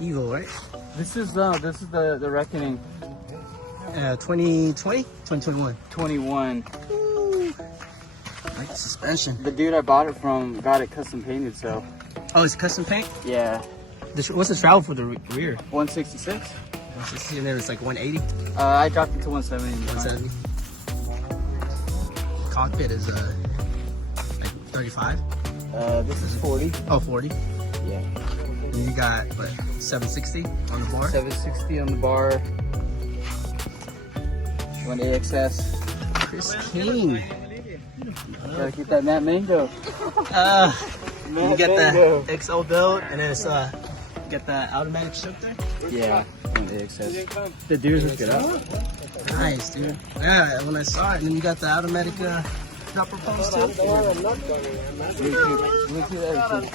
Eagle, right? This is the Wreckoning 2020? 2021. 21. Ooh. Like the suspension. The dude I bought it from got it custom painted, so. Oh, it's custom paint? Yeah. What's the travel for the rear? 166. 160, and then it's like 180? I dropped it to 170. 170. Cockpit is like 35? This is 40. Oh, 40. Yeah. And you got, what, 760 on the bar? 760 on the bar. One AXS. Chris King. Gotta get that Matt Mango. You get the XO build, and then it's get the automatic shifter. Yeah, one AXS. The deers look it up. Nice, dude. Yeah, when I saw it, and then you got the automatic upper post too. Look at everything.